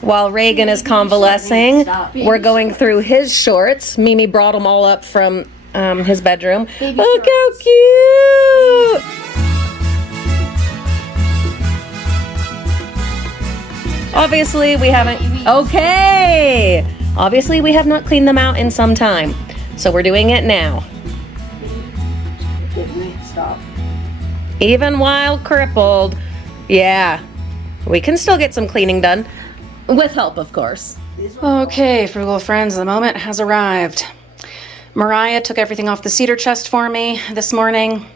while Reagan is convalescing. We're going through his shorts. Mimi brought them all up from his bedroom. Look how cute! Obviously, we haven't... Okay! Obviously, we have not cleaned them out in some time. So we're doing it now. Stop. Even while crippled. Yeah. We can still get some cleaning done. With help, of course. Okay, frugal friends, the moment has arrived. Mariah took everything off the cedar chest for me this morning.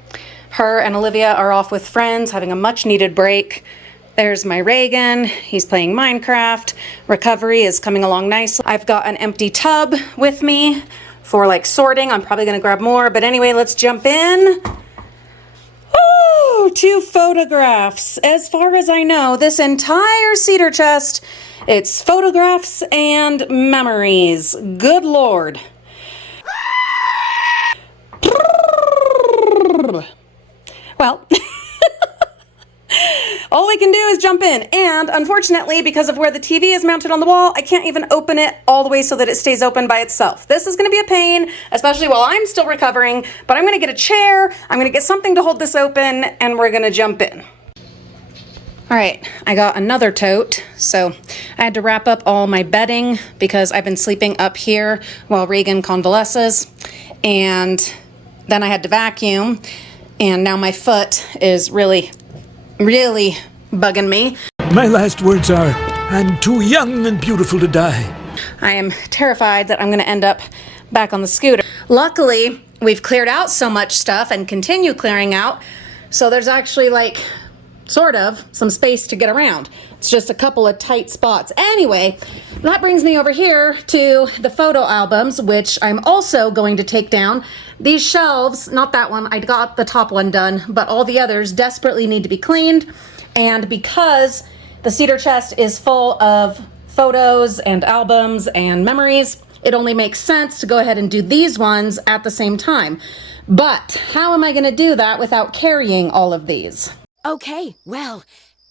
Her and Olivia are off with friends, having a much-needed break. There's my Reagan. He's playing Minecraft. Recovery is coming along nicely. I've got an empty tub with me for like sorting. I'm probably going to grab more. But anyway, let's jump in. Oh, 2 photographs. As far as I know, this entire cedar chest, it's photographs and memories. Good Lord. Well, all we can do is jump in. And unfortunately, because of where the TV is mounted on the wall, I can't even open it all the way so that it stays open by itself. This is going to be a pain, especially while I'm still recovering. But I'm going to get a chair, I'm going to get something to hold this open, and we're going to jump in. All right, I got another tote. So I had to wrap up all my bedding because I've been sleeping up here while Reagan convalesces. And then I had to vacuum. And now my foot is really bugging me. My last words are, I'm too young and beautiful to die. I am terrified that I'm going to end up back on the scooter. Luckily, we've cleared out so much stuff and continue clearing out, so there's actually like, sort of, some space to get around. It's just a couple of tight spots. Anyway, that brings me over here to the photo albums, which I'm also going to take down. These shelves, not that one, I got the top one done, but all the others desperately need to be cleaned. And because the cedar chest is full of photos and albums and memories, it only makes sense to go ahead and do these ones at the same time. But how am I going to do that without carrying all of these? Okay, well,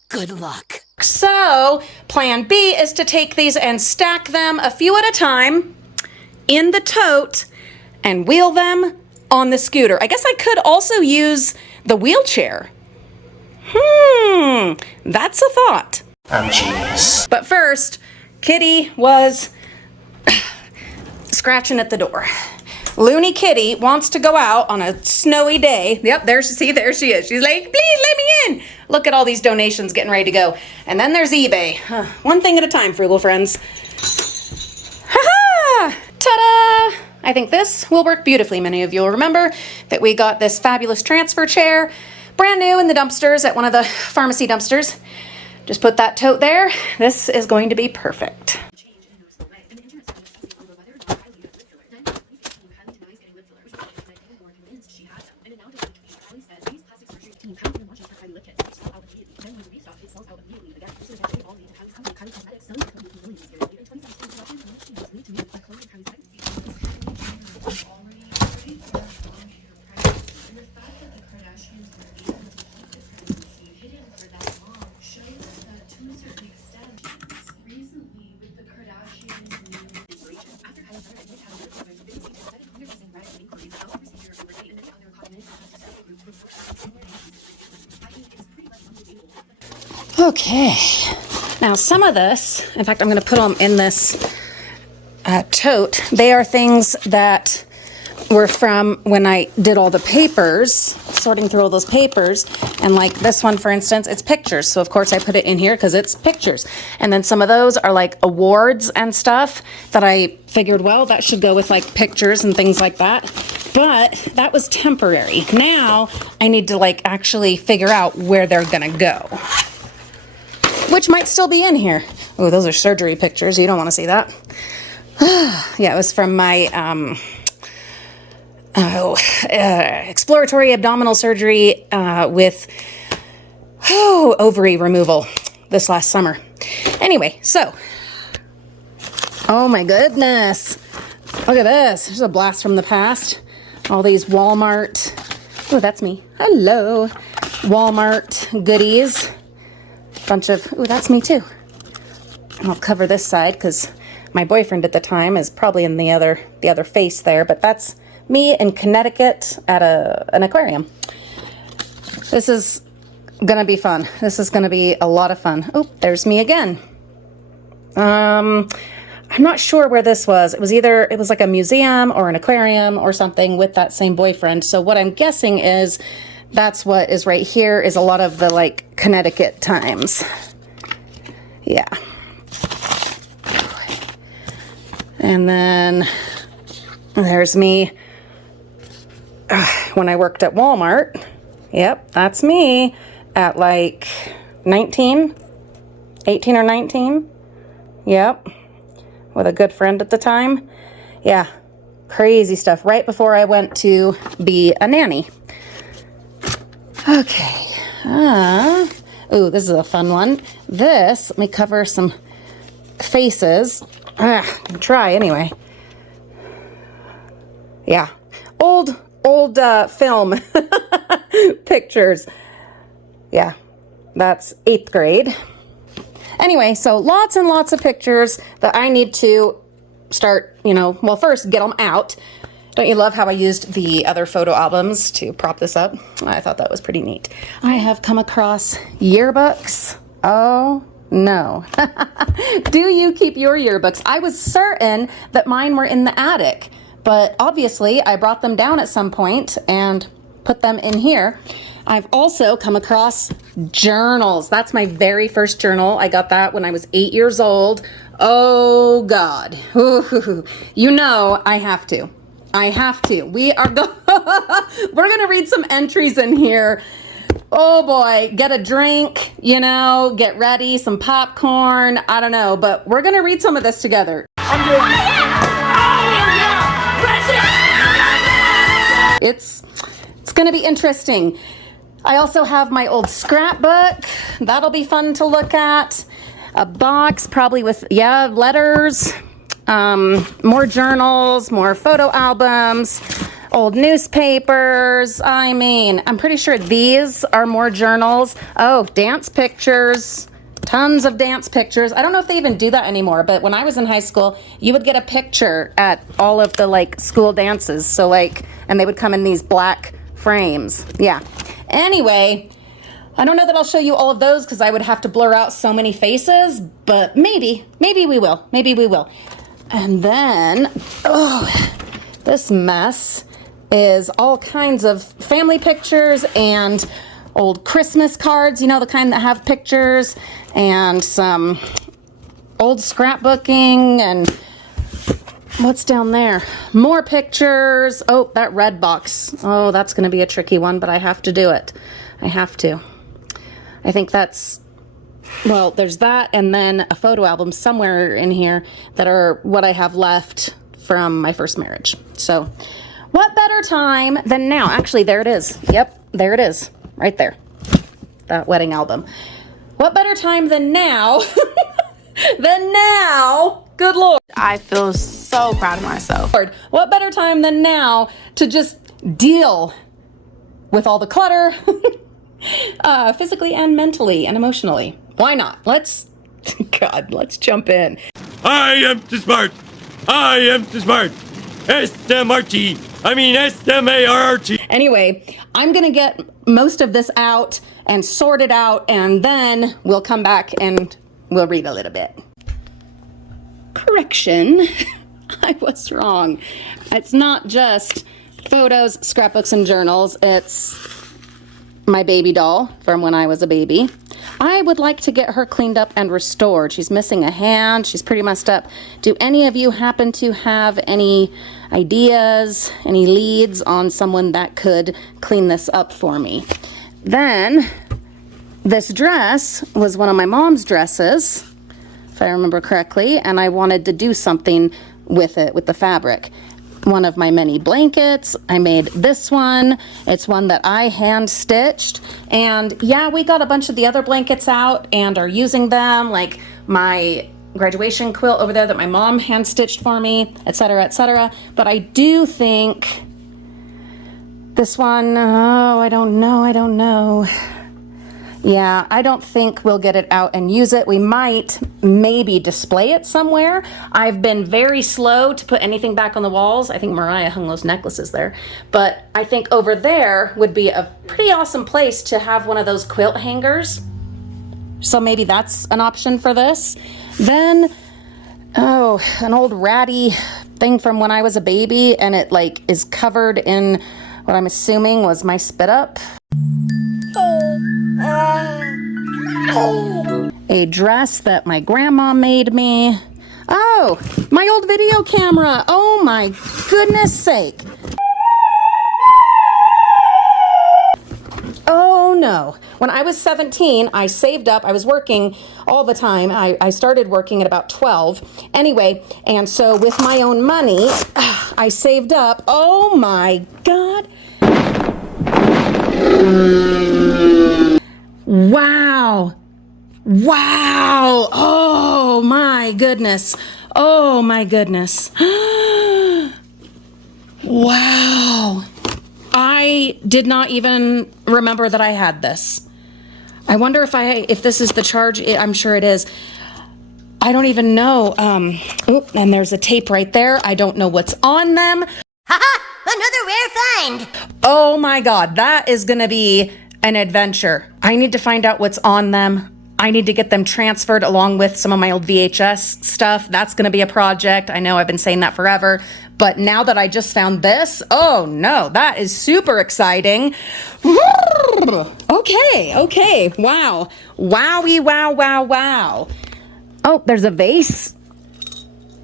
good luck. So, plan B is to take these and stack them a few at a time in the tote and wheel them on the scooter. I guess I could also use the wheelchair. That's a thought. Oh, jeez. But first, Kitty was scratching at the door. Loony Kitty wants to go out on a snowy day. Yep, there she is. She's like, please let me in. Look at all these donations getting ready to go. And then there's eBay. One thing at a time, frugal friends. Ha-ha! Ta-da! I think this will work beautifully. Many of you will remember that we got this fabulous transfer chair, brand new in the dumpsters at one of the pharmacy dumpsters. Just put that tote there. This is going to be perfect. Okay, now some of this, in fact, I'm going to put them in this tote. They are things that were from when I did all the papers, sorting through all those papers. And like this one, for instance, it's pictures. So of course I put it in here because it's pictures. And then some of those are like awards and stuff that I figured, well, that should go with like pictures and things like that. But that was temporary. Now I need to like actually figure out where they're going to go, which might still be in here. Oh, those are surgery pictures. You don't want to see that. Yeah, it was from my exploratory abdominal surgery with ovary removal this last summer. Anyway, so, oh my goodness. Look at this. There's a blast from the past. All these Walmart, oh, that's me. Hello. Walmart goodies. Bunch of, oh, that's me too. I'll cover this side because my boyfriend at the time is probably in the other face there, but that's me in Connecticut at an aquarium. This is gonna be fun. This is gonna be a lot of fun. Oh, there's me again. I'm not sure where this was. It was like a museum or an aquarium or something with that same boyfriend. So what I'm guessing is that's what is right here is a lot of the like Connecticut times. Yeah. And then there's me when I worked at Walmart. Yep, that's me at like 18 or 19. Yep, with a good friend at the time. Yeah, crazy stuff. Right before I went to be a nanny. Okay. Ooh, this is a fun one. Let me cover some faces. Try anyway. Yeah, old film pictures. Yeah, that's 8th grade. Anyway, so lots and lots of pictures that I need to start, well, first get them out. Don't you love how I used the other photo albums to prop this up? I thought that was pretty neat. I have come across yearbooks. Oh, no. Do you keep your yearbooks? I was certain that mine were in the attic, but obviously I brought them down at some point and put them in here. I've also come across journals. That's my very first journal. I got that when I was 8 years old. Oh, God. Ooh, I have to. We're going to read some entries in here. Oh, boy. Get a drink, get ready, some popcorn. I don't know, but we're going to read some of this together. It's going to be interesting. I also have my old scrapbook. That'll be fun to look at. A box probably with, letters, more journals, more photo albums, old newspapers. I'm pretty sure these are more journals. Oh, dance pictures. Tons of dance pictures. I don't know if they even do that anymore, but when I was in high school, you would get a picture at all of the school dances. So and they would come in these black frames. Yeah. Anyway, I don't know that I'll show you all of those because I would have to blur out so many faces, but maybe we will. And then, this mess is all kinds of family pictures and old Christmas cards, the kind that have pictures, and some old scrapbooking, and what's down there? More pictures. Oh, that red box. Oh, that's going to be a tricky one, but I have to do it. I have to. I think there's that, and then a photo album somewhere in here that are what I have left from my first marriage. So, what better time than now? Actually, there it is. Yep, there it is. Right there. That wedding album. What better time than now? Good Lord. I feel so proud of myself. What better time than now to just deal with all the clutter, physically and mentally and emotionally. Why not? Let's jump in. I am too smart. S-M-R-T. S-M-A-R-T. Anyway, I'm going to get most of this out and sort it out, and then we'll come back and we'll read a little bit. Correction. I was wrong. It's not just photos, scrapbooks, and journals. It's my baby doll from when I was a baby. I would like to get her cleaned up and restored. She's missing a hand. She's pretty messed up. Do any of you happen to have any ideas, any leads on someone that could clean this up for me? Then, this dress was one of my mom's dresses, if I remember correctly, and I wanted to do something with it, with the fabric. One of my many blankets, I made this one. It's one that I hand stitched, and yeah, we got a bunch of the other blankets out and are using them, like my graduation quilt over there that my mom hand stitched for me, etc., etc. But I do think this one, oh, I don't know. Yeah, I don't think we'll get it out and use it. We might maybe display it somewhere. I've been very slow to put anything back on the walls. I think Mariah hung those necklaces there. But I think over there would be a pretty awesome place to have one of those quilt hangers. So maybe that's an option for this. Then, oh, an old ratty thing from when I was a baby, and it like is covered in what I'm assuming was my spit up. A dress that my grandma made me. Oh, my old video camera. Oh my goodness sake. Oh no. When I was 17, I saved up. I was working all the time. I started working at about 12. Anyway, and so with my own money, I saved up. Oh my God. Wow. Wow. Oh my goodness. Oh my goodness. Wow. I did not even remember that I had this. I wonder if this is the charge. I'm sure it is. I don't even know. And there's a tape right there. I don't know what's on them. Haha! Another rare find! Oh my God, that is gonna be an adventure. I need to find out what's on them. I need to get them transferred along with some of my old VHS stuff. That's gonna be a project. I know I've been saying that forever, but now that I just found this, oh no, that is super exciting. Okay, wow. Wowie, wow. Oh, there's a vase.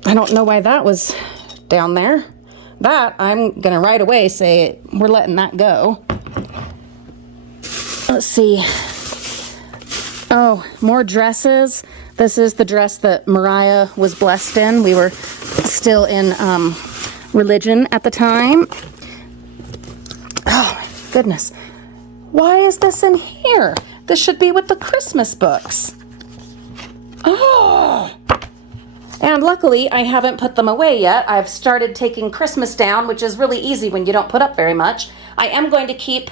I don't know why that was down there. That, I'm gonna right away say we're letting that go. Let's see. Oh, more dresses. This is the dress that Mariah was blessed in. We were still in religion at the time. Oh, my goodness. Why is this in here? This should be with the Christmas books. Oh! And luckily, I haven't put them away yet. I've started taking Christmas down, which is really easy when you don't put up very much. I am going to keep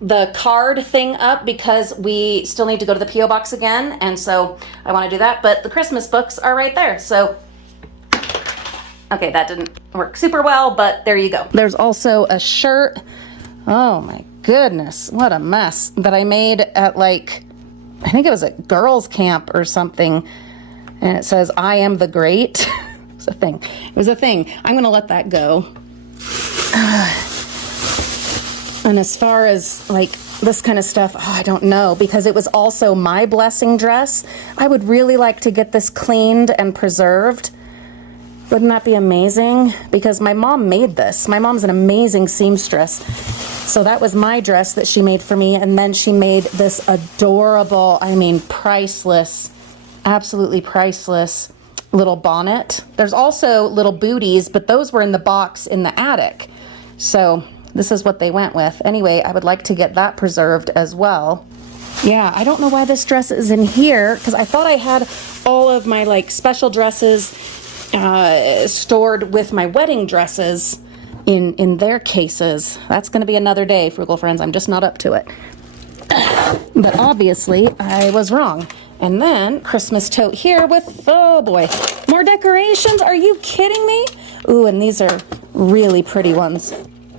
the card thing up because we still need to go to the P.O. box again, and so I want to do that, but the Christmas books are right there, so okay, that didn't work super well, but there you go. There's also a shirt. Oh my goodness, what a mess that I made at like, I think it was at girls camp or something, and it says, I am the great. It was a thing. I'm gonna let that go. And as far as like this kind of stuff, I don't know, because it was also my blessing dress. I would really like to get this cleaned and preserved. Wouldn't that be amazing? Because my mom made this. My mom's an amazing seamstress. So that was my dress that she made for me. And then she made this adorable, I mean, priceless, absolutely priceless little bonnet. There's also little booties, but those were in the box in the attic. So this is what they went with. Anyway, I would like to get that preserved as well. Yeah, I don't know why this dress is in here, because I thought I had all of my like special dresses stored with my wedding dresses in their cases. That's going to be another day, Frugal friends. I'm just not up to it. But obviously, I was wrong. And then Christmas tote here with, oh boy, more decorations. Are you kidding me? Ooh, and these are really pretty ones.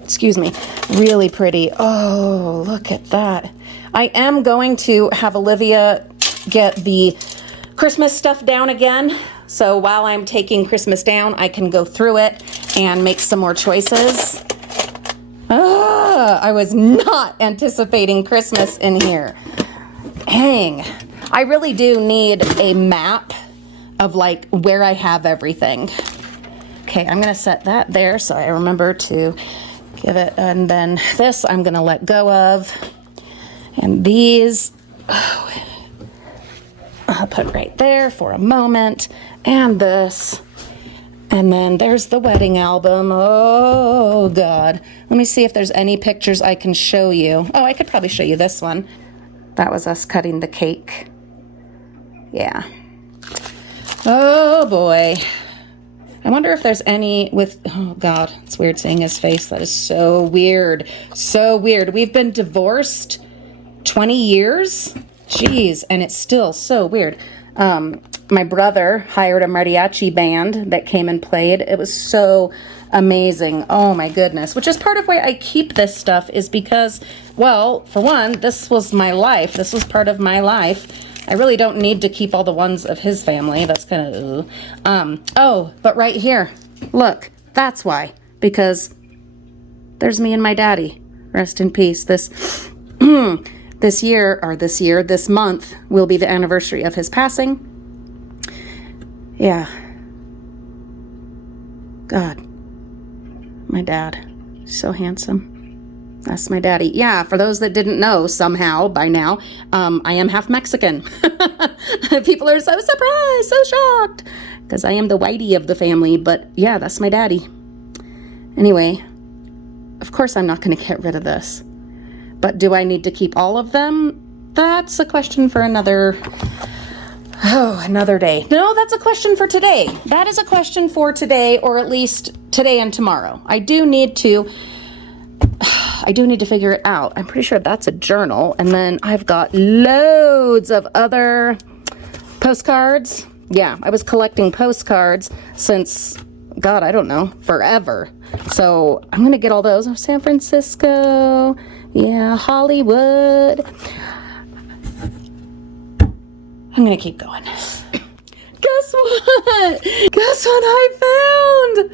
Excuse me, really pretty. Oh, look at that. I am going to have Olivia get the Christmas stuff down again. So while I'm taking Christmas down, I can go through it and make some more choices. I was not anticipating Christmas in here. Dang. I really do need a map of like where I have everything. Okay, I'm gonna set that there so I remember to give it, and then this I'm gonna let go of. And these, I'll put right there for a moment. And this. And then there's the wedding album. Oh God. Let me see if there's any pictures I can show you. Oh, I could probably show you this one. That was us cutting the cake. Yeah. Oh boy. I wonder if there's any with, oh God, it's weird seeing his face. That is so weird. So weird. We've been divorced 20 years. Jeez, and it's still so weird. My brother hired a mariachi band that came and played. It was so amazing. Oh my goodness. Which is part of why I keep this stuff, is because, well, for one, this was my life. This was part of my life. I really don't need to keep all the ones of his family. That's kind of, oh, but right here, look, that's why. Because there's me and my daddy. Rest in peace. This this month will be the anniversary of his passing. Yeah. God. My dad. So handsome. That's my daddy. Yeah, for those that didn't know somehow by now, I am half Mexican. People are so surprised, so shocked, because I am the whitey of the family, but yeah, that's my daddy. Anyway, of course I'm not going to get rid of this. But do I need to keep all of them? That's a question for another day. No, that's a question for today. That is a question for today, or at least today and tomorrow. I do need to figure it out. I'm pretty sure that's a journal. And then I've got loads of other postcards. Yeah, I was collecting postcards since, God, I don't know, forever. So I'm going to get all those. Oh, San Francisco. Yeah, Hollywood. I'm going to keep going. Guess what? Guess what I found?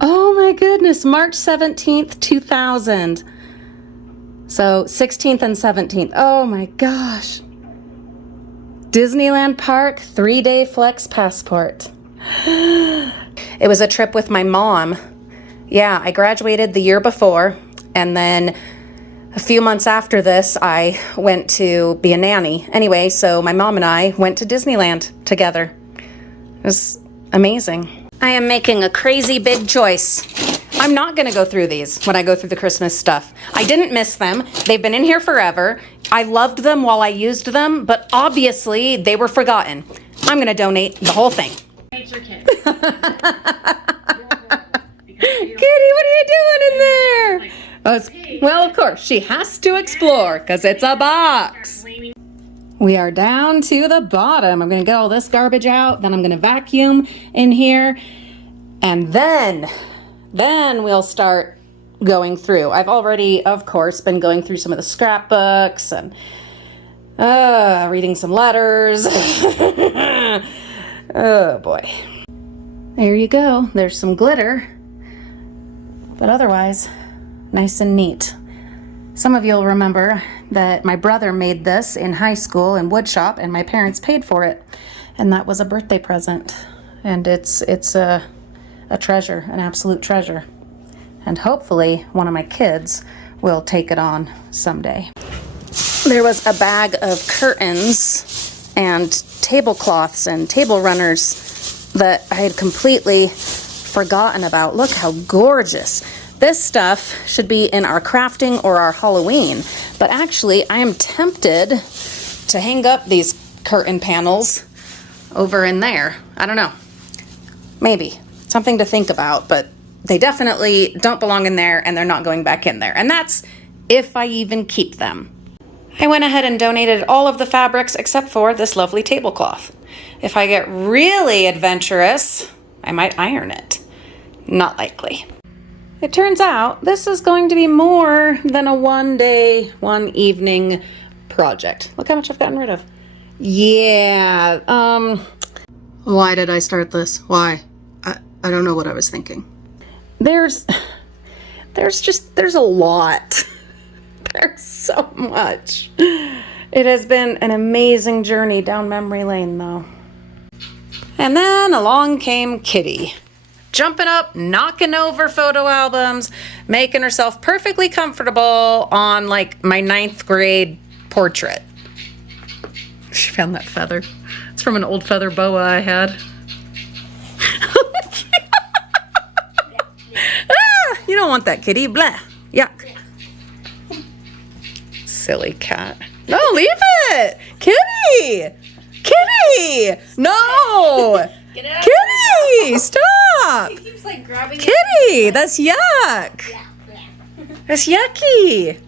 Oh my goodness, March 17th, 2000. So 16th and 17th. Oh my gosh. Disneyland Park 3-day flex passport. It was a trip with my mom. Yeah, I graduated the year before, and then a few months after this, I went to be a nanny. Anyway, so my mom and I went to Disneyland together. It was amazing. I am making a crazy big choice. I'm not going to go through these when I go through the Christmas stuff. I didn't miss them. They've been in here forever. I loved them while I used them, but obviously they were forgotten. I'm going to donate the whole thing. Kitty, what are you doing in there? Well, of course, she has to explore because it's a box. We are down to the bottom. I'm going to get all this garbage out. Then I'm going to vacuum in here. And then we'll start going through. I've already, of course, been going through some of the scrapbooks and reading some letters. Oh, boy. There you go. There's some glitter. But otherwise, nice and neat. Some of you will remember that my brother made this in high school in woodshop, and my parents paid for it. And that was a birthday present. And it's a treasure, an absolute treasure. And hopefully one of my kids will take it on someday. There was a bag of curtains and tablecloths and table runners that I had completely forgotten about. Look how gorgeous. This stuff should be in our crafting or our Halloween, but actually I am tempted to hang up these curtain panels over in there. I don't know. Maybe. Something to think about, but they definitely don't belong in there, and they're not going back in there. And that's if I even keep them. I went ahead and donated all of the fabrics except for this lovely tablecloth. If I get really adventurous, I might iron it. Not likely. It turns out this is going to be more than a one-day, one-evening project. Look how much I've gotten rid of. Yeah, why did I start this? Why? I don't know what I was thinking. There's a lot. There's so much. It has been an amazing journey down memory lane, though. And then along came Kitty. Jumping up, knocking over photo albums, making herself perfectly comfortable on, like, my 9th grade portrait. She found that feather. It's from an old feather boa I had. Ah, you don't want that, Kitty. Blah. Yuck. Silly cat. No, leave it. Kitty. Kitty. No. Kitty, stop! He keeps like grabbing Kitty, that's yuck. That's yucky.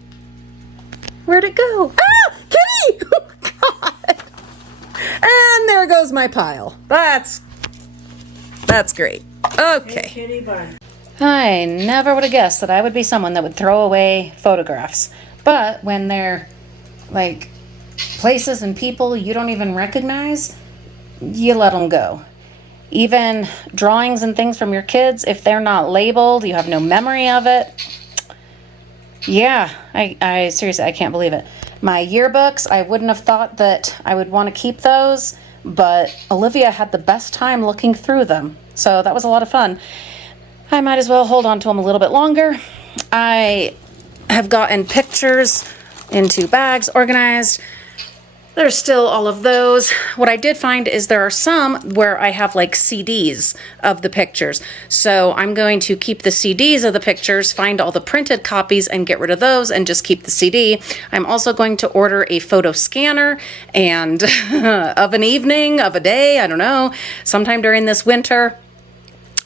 Where'd it go? Ah, Kitty! God. And there goes my pile. That's great. Okay. I never would have guessed that I would be someone that would throw away photographs. But when they're like places and people you don't even recognize, you let them go. Even drawings and things from your kids, if they're not labeled, you have no memory of it. Yeah, I seriously, I can't believe it. My yearbooks, I wouldn't have thought that I would want to keep those, but Olivia had the best time looking through them. So that was a lot of fun. I might as well hold on to them a little bit longer. I have gotten pictures into bags organized. There's still all of those. What I did find is there are some where I have like CDs of the pictures. So I'm going to keep the CDs of the pictures, find all the printed copies and get rid of those and just keep the CD. I'm also going to order a photo scanner and of an evening, of a day, I don't know, sometime during this winter.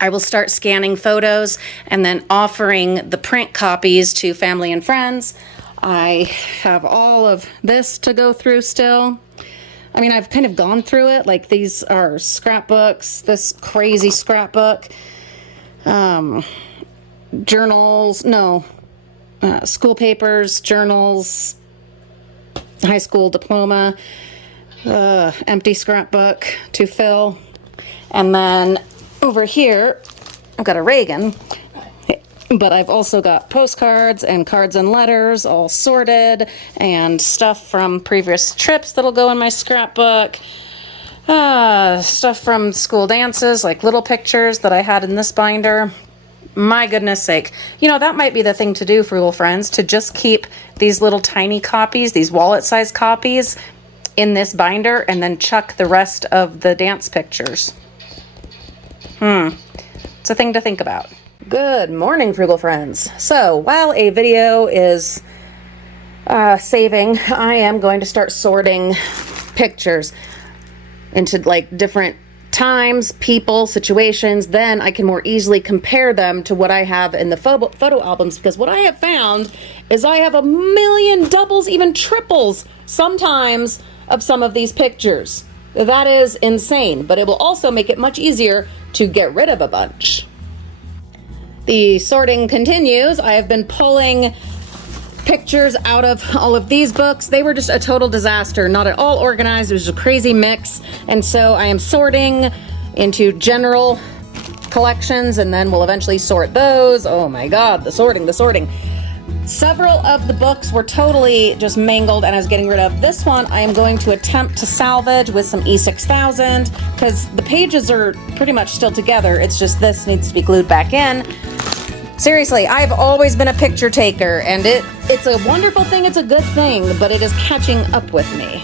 I will start scanning photos and then offering the print copies to family and friends. I have all of this to go through still. I mean, I've kind of gone through it. Like, these are scrapbooks, this crazy scrapbook, journals, school papers, journals, high school diploma, empty scrapbook to fill. And then over here, I've got a Reagan. But I've also got postcards and cards and letters all sorted and stuff from previous trips that'll go in my scrapbook. Stuff from school dances, like little pictures that I had in this binder. My goodness sake. You know, that might be the thing to do, Frugal Friends, to just keep these little tiny copies, these wallet-sized copies, in this binder and then chuck the rest of the dance pictures. It's a thing to think about. Good morning, Frugal Friends. So while a video is saving, I am going to start sorting pictures into like different times, people, situations. Then I can more easily compare them to what I have in the photo albums, because what I have found is I have a million doubles, even triples sometimes, of some of these pictures. That is insane, but it will also make it much easier to get rid of a bunch. The sorting continues. I have been pulling pictures out of all of these books. They were just a total disaster, not at all organized. It was a crazy mix. And so I am sorting into general collections, and then we'll eventually sort those. Oh my God, the sorting. Several of the books were totally just mangled and I was getting rid of. This one I am going to attempt to salvage with some E6000 because the pages are pretty much still together. It's just this needs to be glued back in. Seriously, I've always been a picture taker, and it's a wonderful thing, it's a good thing, but it is catching up with me.